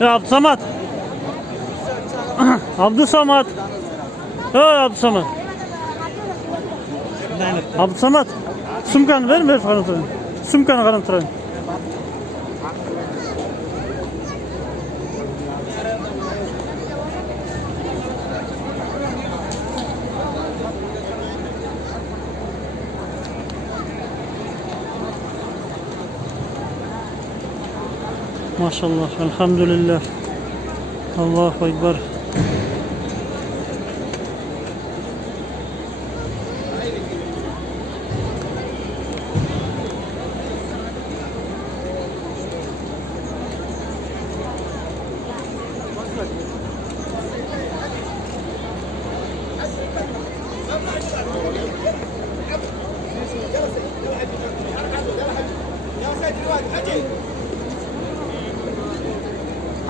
يا عبد الصمد عبد الصمد يا عبد الصمد عبد الصمد سمكان ver kanıtlayın. Sumkanı kanıtlayın. Maşallah, elhamdülillah. Allahu Ekber.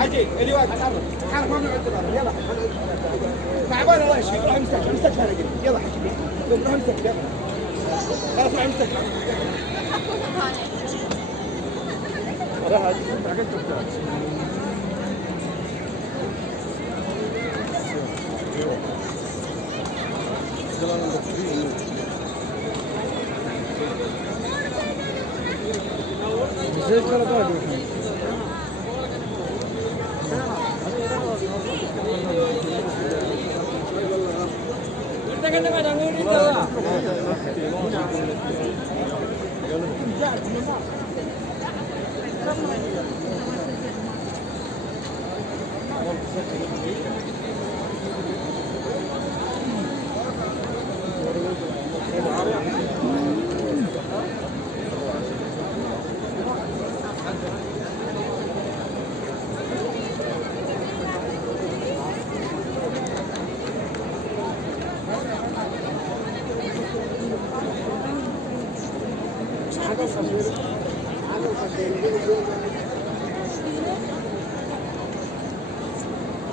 حجي اللي واقف حرف ما نعد يلا تعبان الله يشفيك روح المستشفى المستشفى رجل يلا حجي روح المستشفى خلاص روح المستشفى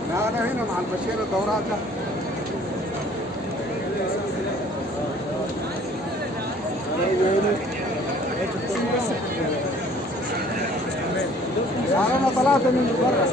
لا انا هنا مع البشير الدورات ده انا طلعت من برا